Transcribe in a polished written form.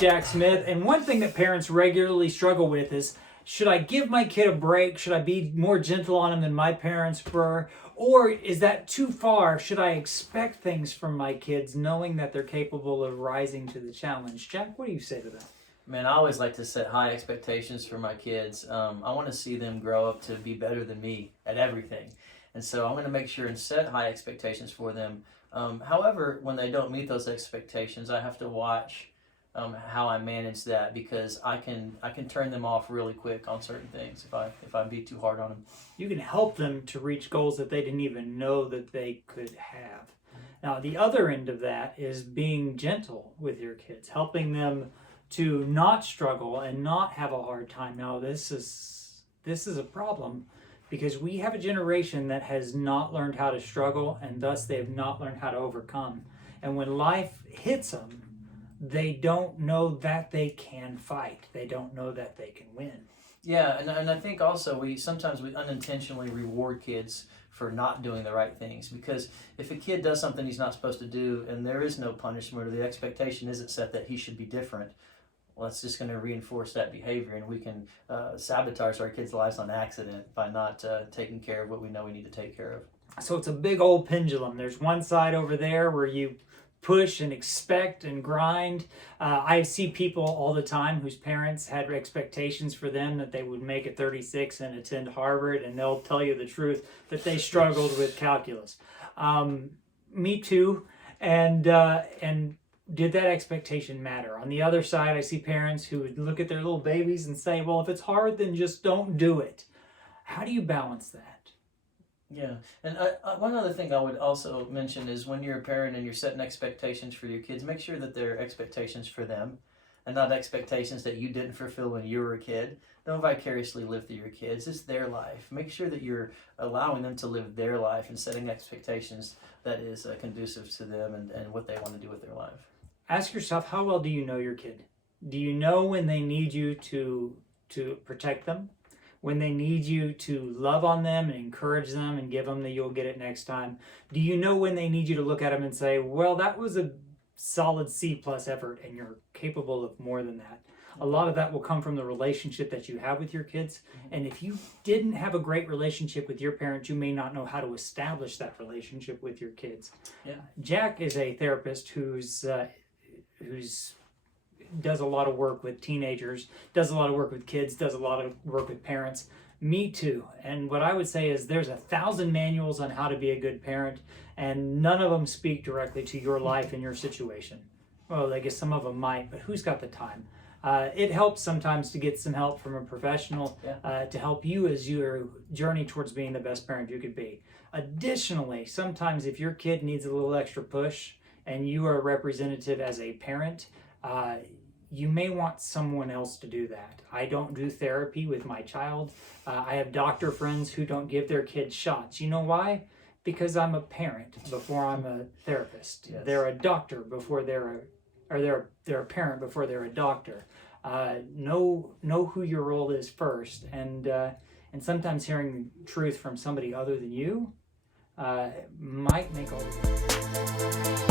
Jack Smith, and one thing that parents regularly struggle with is, should I give my kid a break? Should I be more gentle on him than my parents were? Or is that too far? Should I expect things from my kids knowing that they're capable of rising to the challenge? Jack, what do you say to that? Man, I always like to set high expectations for my kids. I want to see them grow up to be better than me at everything. And so I'm going to make sure and set high expectations for them. However, when they don't meet those expectations, I have to watch how I manage that, because I can turn them off really quick on certain things if I be too hard on them. You can help them to reach goals that they didn't even know that they could have. Now, the other end of that is being gentle with your kids, helping them to not struggle and not have a hard time. Now, this is a problem because we have a generation that has not learned how to struggle, and thus they have not learned how to overcome. And when life hits them, they don't know that they can fight. They don't know that they can win. Yeah, and I think also sometimes we unintentionally reward kids for not doing the right things, because if a kid does something he's not supposed to do and there is no punishment, or the expectation isn't set that he should be different, well, it's just going to reinforce that behavior, and we can sabotage our kids' lives on accident by not taking care of what we know we need to take care of. So it's a big old pendulum. There's one side over there where you push and expect and grind. I see people all the time whose parents had expectations for them that they would make it 36 and attend Harvard, and they'll tell you the truth that they struggled with calculus. Me too. And did that expectation matter? On the other side, I see parents who would look at their little babies and say, well, if it's hard, then just don't do it. How do you balance that? Yeah, and one other thing I would also mention is, when you're a parent and you're setting expectations for your kids, make sure that they're expectations for them and not expectations that you didn't fulfill when you were a kid. Don't vicariously live through your kids. It's their life. Make sure that you're allowing them to live their life and setting expectations that is conducive to them and what they want to do with their life. Ask yourself, how well do you know your kid? Do you know when they need you to protect them? When they need you to love on them and encourage them and give them the you'll get it next time? Do you know when they need you to look at them and say, well, that was a solid C+ effort and you're capable of more than that? A lot of that will come from the relationship that you have with your kids. And if you didn't have a great relationship with your parents, you may not know how to establish that relationship with your kids. Yeah. Jack is a therapist who's does a lot of work with teenagers, does a lot of work with kids, does a lot of work with parents. Me too. And what I would say is there's 1,000 manuals on how to be a good parent, and none of them speak directly to your life and your situation. Well, I guess some of them might, but who's got the time? It helps sometimes to get some help from a professional to help you as your journey towards being the best parent you could be. Additionally, sometimes if your kid needs a little extra push and you are a representative as a parent, you may want someone else to do that. I don't do therapy with my child. I have doctor friends who don't give their kids shots. You know why? Because I'm a parent before I'm a therapist. Yes. They're a doctor before they're a parent before they're a doctor. Know who your role is first, and sometimes hearing the truth from somebody other than you might make all the difference.